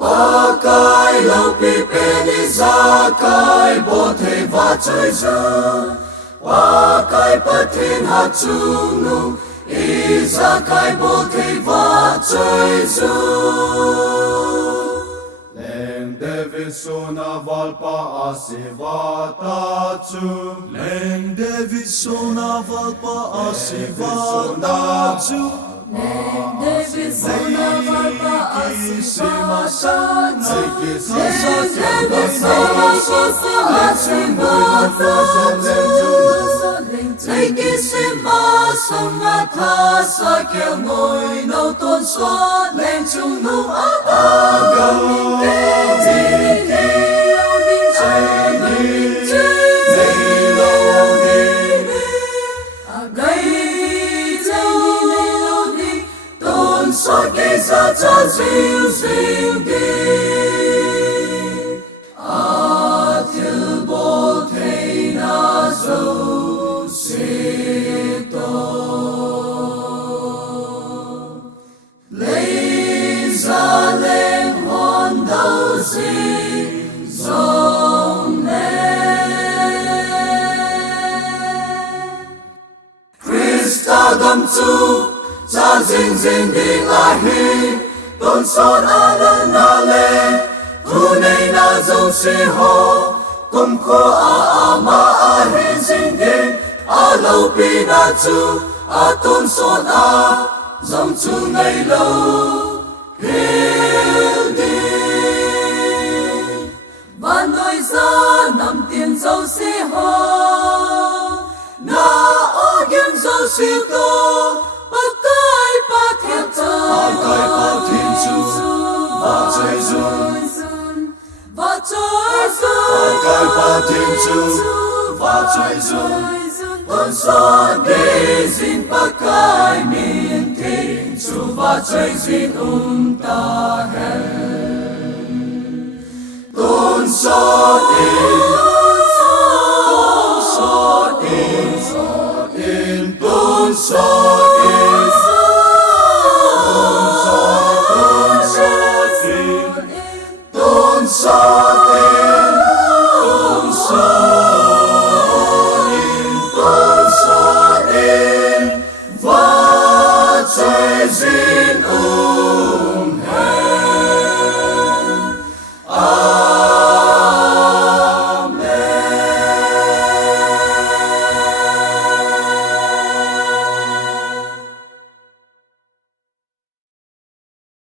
Pakai lau pipeni zakai bote vacuizu. Pakai patin hacunu izakai bote vacuizu. Leng David sona valpa asivatatu. Leng David sona valpa asivatatu. David sona valpa asivatatu. David Take sima song tha sa kêu ngồi nấu tôn xóa lên chung nụ aga xóa kê ra cha dịu dịu đi a thiêu bồ thầy na dâu xê tô lấy ra lên hồn đầu gì dòng nè Christa gầm chu cha dinh dinh đi lại hi tôn son a lần na lê thu này na dâu xê ho cùng khô a ma a hin dinh đi a lâu pi na chu a tôn son a dòng chu ngày lâu hiu đi và nói ra nằm tiền dâu xê ho na ô yên dâu siêu tô Pakai patin chu Pakai patin chu Tôn son đi xin pakai miền thiên chu và chơi xin ta hen Tôn son đi Tôn son